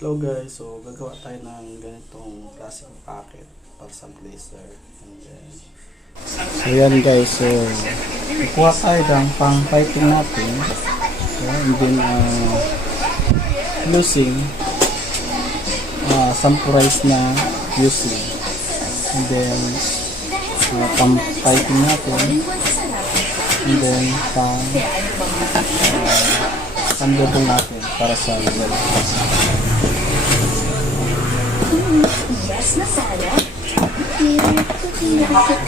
Hello guys, so gagawa tayo ng ganitong klaseng packet para sa blazer. And then, so yan guys, so kukuha tayo ng pang piping natin. So, and then using sampurize na using. And then pang piping natin. And then pang double natin para sa level.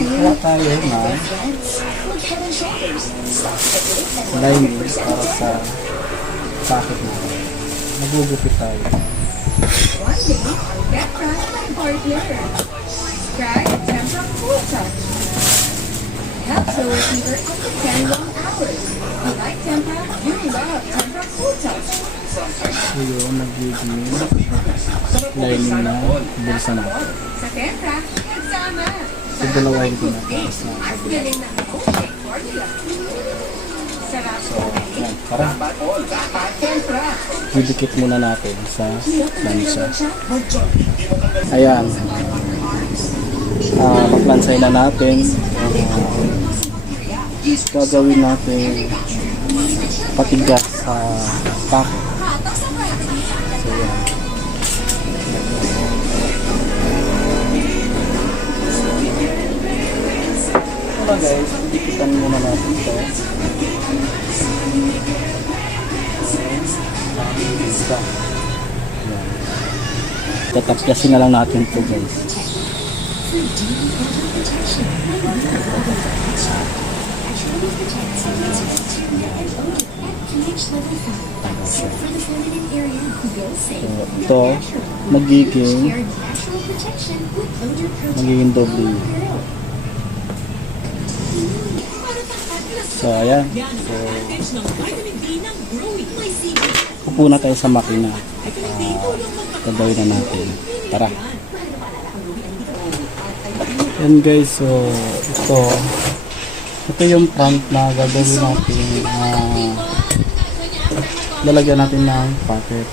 Kuha tayo na lining para sa packet natin. Nagugupit tayo. One day, I'll get past my partner. Try temper bulsa. Helps the receiver up to 10 long hours. You like temper? You love temper bulsa. So yun, nagiging lining na bulsa natin. Sa tempra, nagsama. So dalawahin ko na para sa At kabila. galing ng coaching formula. Sarap So yan, tara. tempra. Didikit muna natin sa plancha. Ayan. Magplansay na natin. Gagawin natin patigas sa packet. So yan. Wala guys, dikitan muna natin ito. Isa. Yan. Tatapyasin na lang natin ito guys. So, ito magiging doble. So, ayan. So, upo na tayo sa makina. Gagawin na natin. Tara. Yan guys, so ito yung front na gagawin natin. Lalagyan natin ng packet.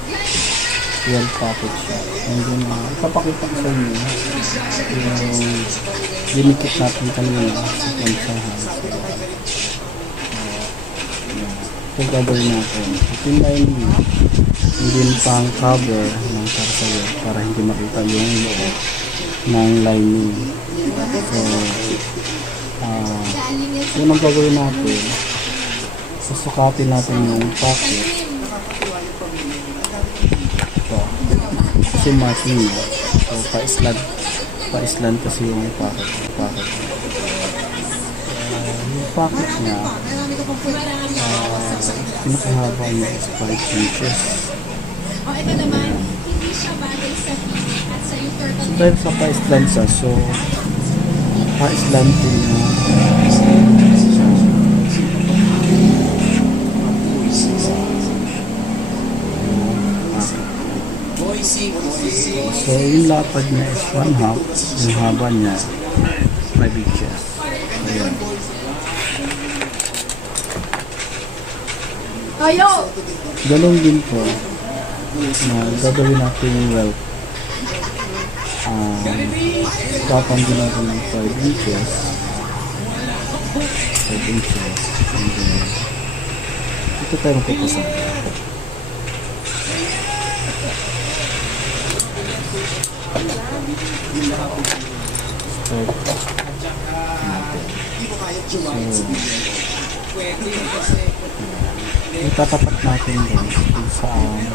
Yan packet siya. And then, ipapakita ko sa inyo yung dinikit natin kanina sa planchahan. Ito gagawin natin. Ito yung lining. And then pang cover ng karsayo para hindi makita yung loob ng lining. So, yun ang gagawin natin. Susukatin natin yung packet. Ito. Kasi marking niya. So, pa-island kasi yung packet. Yung packet niya, pinakahaba niya is 5 inches. Ito naman, hindi siya bagay sa feeling at sa yung turtle. So, dahil sa pa-island siya, so pa-island din niya. So, yung lapad niya is 1/2. Yung haba niya, 5 inches. Ayan. Ayo! Ganun din po na gagawin natin yung welt. Tapang din natin ng 5 inches. 5 inches. And then, ito tayo magpapasan. Start natin. So, itatapat natin din kung saan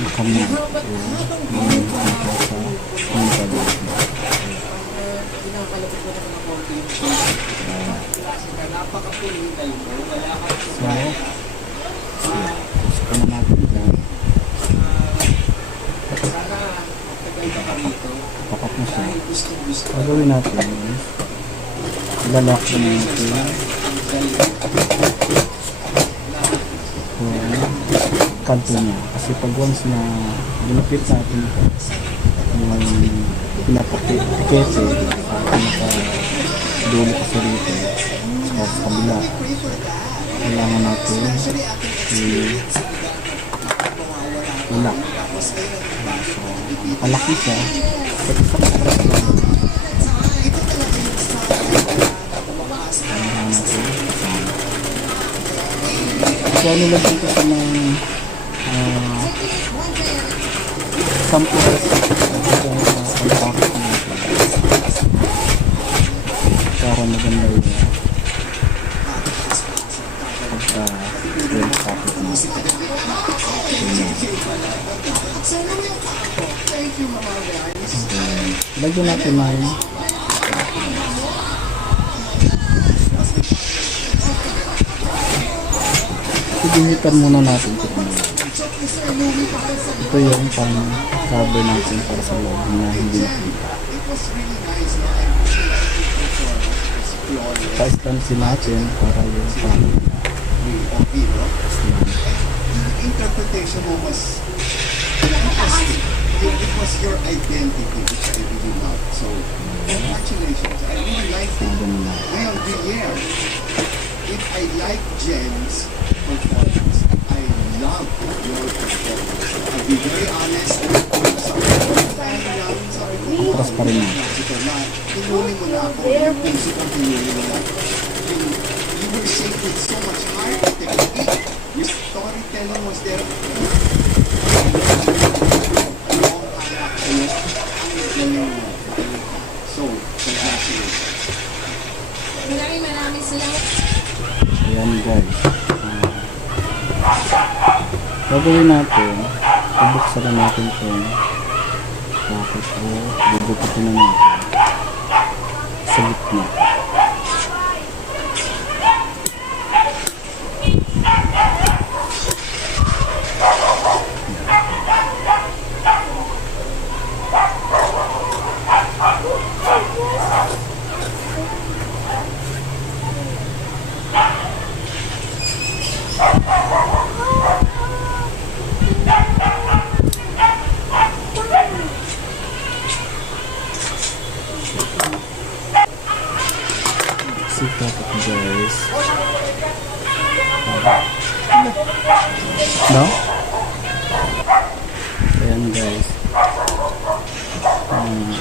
makamit yung sa pangkabit. So, gusto na natin dyan. Papat na siya. Pagawin natin, ilalak na natin. Kanto niya. Kasi pag once na ginupit natin ito, yung pinapakete pinaka-dulo kasi rito sa kabila, kailangan natin i-lock Malaki siya. Kaya nilagyan ko sa mga 10 para maganda yun. Pagka-well packet mo. Lagyan natin na yun. Paginitan muna natin ito. Ito yung pang cover natin para sa loob na hindi nakita. Pa-stansin natin para yung pang interpretation mo was interesting. It was your identity which I really love. So, congratulations. I really like it. Ngayon, Guillermo, if I like Jen's performance, I love your performance. I'll be very honest. atras pa rin yun. Tinuli mo na ako. Yung puso kong tinuli mo na. You were shaped with so much heart, technique. Your storytelling was there. So, congratulations. Maraming salamat. Ayan guys. Gagawin natin, ibuksan na natin itong bakit o bubukutin na natin sa gitna. Sikat ako guys. No? Ayan guys.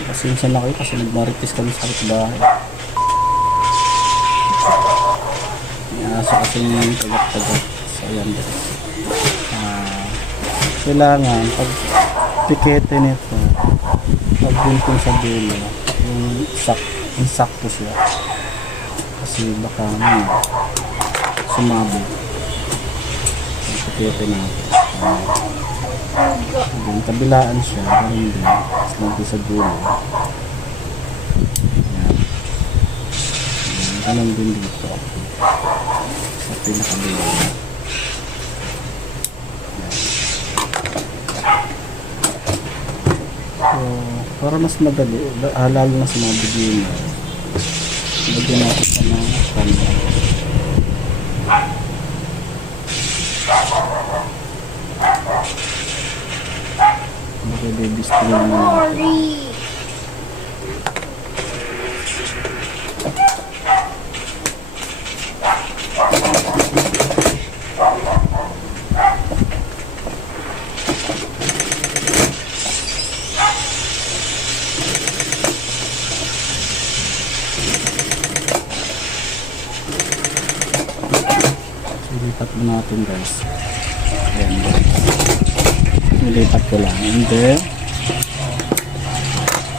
Pasensya na kayo kasi nagmarites kami sa kapitbahay. May aso kasi yung tagat-tagat. So ayan guys. Kailangan pag pikete nito, pag buntong sa dulo, yung insakto siya. Kasi baka sumabog. Pikete natin. Yung kabilaan siya, ganun din. Sumabog sa dulo. Ayan. Ganun din dito. Sa pinakabilaan. So, para mas madali, lalo na sa mga beginner, lagyan natin sa mga kanya. Mag-baby string na natin. Ilipat mo natin guys. Ayan guys. Ilipat ko lang. And then,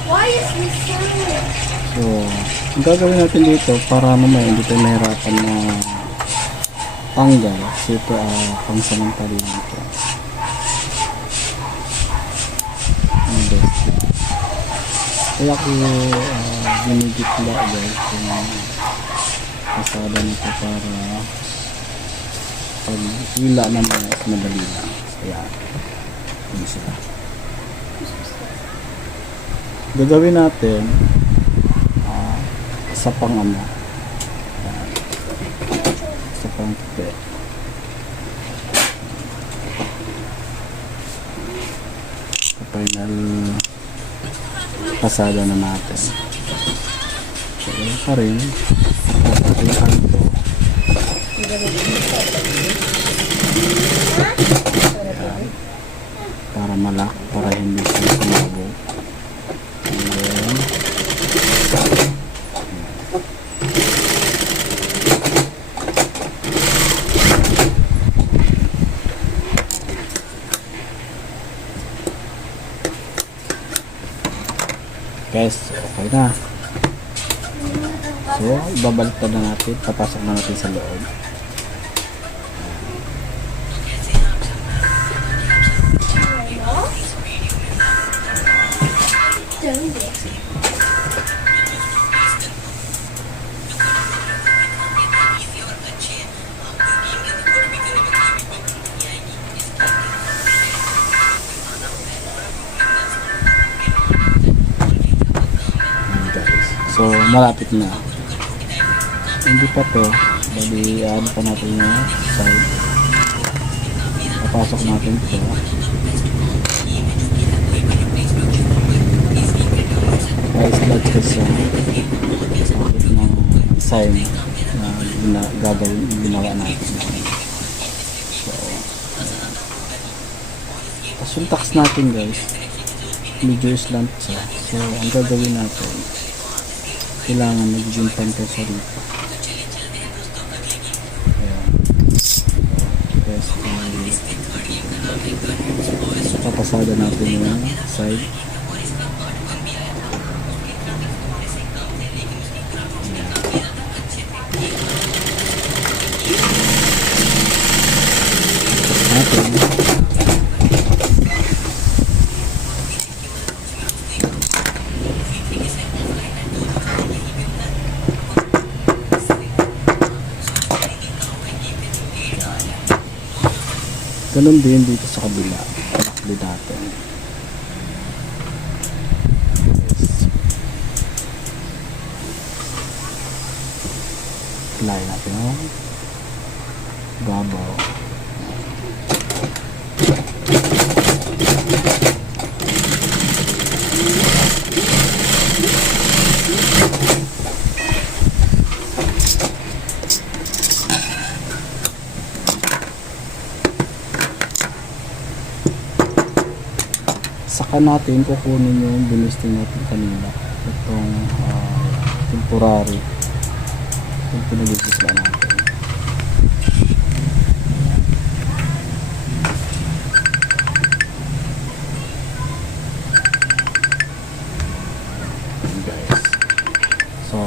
Why is this so? so, ang gagawin natin dito para mamaya hindi tayo mahirapan na tanggal. So ito pang samantali nito. Ang best. Kaya ko ginigitla guys yung pasada nito para pag hila naman is madali lang. Kaya yun sila. Gagawin natin sa pang-ano, sa pang-puti. Sa final pasada na natin. So yun pa rin yung kanto. para malak, para hindi siya sumabog. And then guys, okay na. So, ibabalik na natin, papasok na natin sa loob. So, malapit na. Hindi pa to. Bali, ano pa natin na side. Papasok natin to. Pa-slide ko sa kapit ng sign na ginawa natin. So, tapos yung tax natin guys, medyo slant siya. So, ang gagawin natin, kailangan magiging pantay sa rito. Ayan. Papasada natin yung side. Natin. Ganun din dito sa kabila. Palakli natin. Apply natin yung gabaw. Saka natin kukunin yung binisting natin kanina, itong temporary yung pinag-isla natin. Ayan guys, so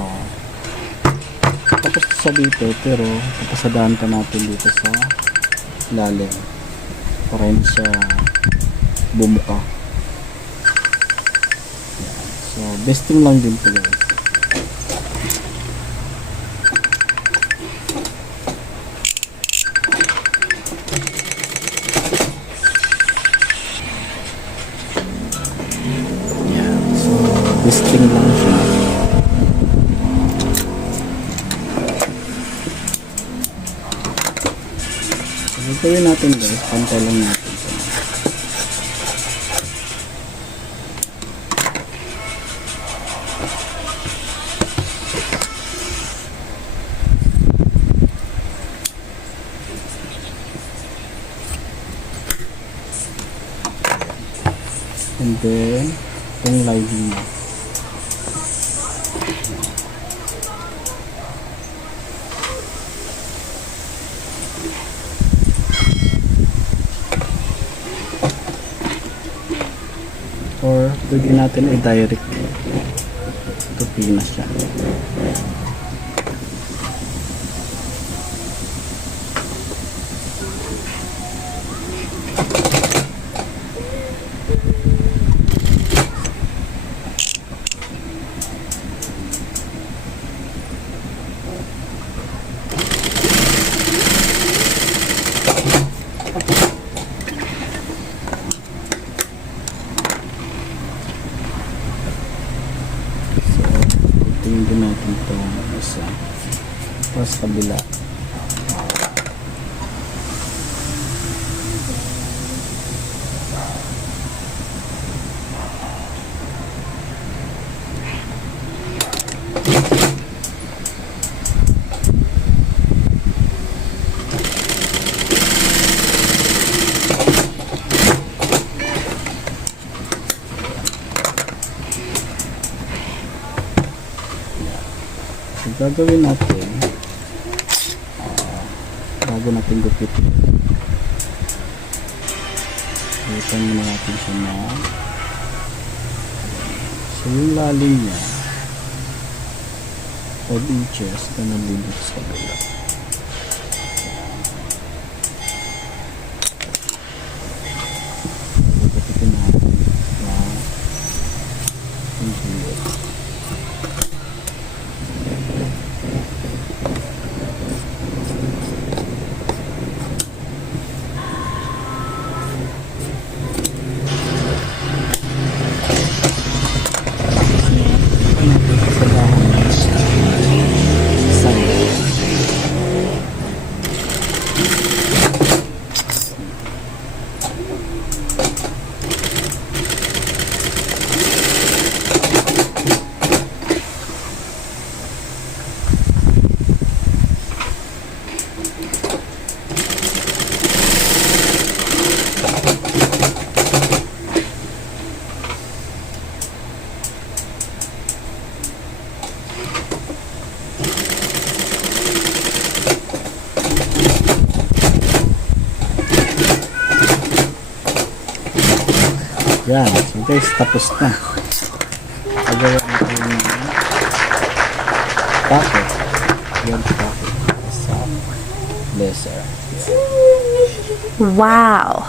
tapos sa dito, pero papasadahan pa natin dito sa ilalim para hindi siya bumuka. So, besting lang din po guys. Yan. So, besting lang siya. So, gagawin natin guys, pantay lang natin. And then, itong lighting mo. Or, pwede natin i-direct ito pinas siya. Tingnan natin ito isa. Tapos kabila. So, gagawin natin, bago natin gupitin, gupitin muna natin siya na, so yung lalim niya, 5 inches, ganun din dito sa kabila. Gupitin natin na hindi. Yan, so guys, tapos na. Pagawa natin yung packet. Yan, packet sa laser. Wow!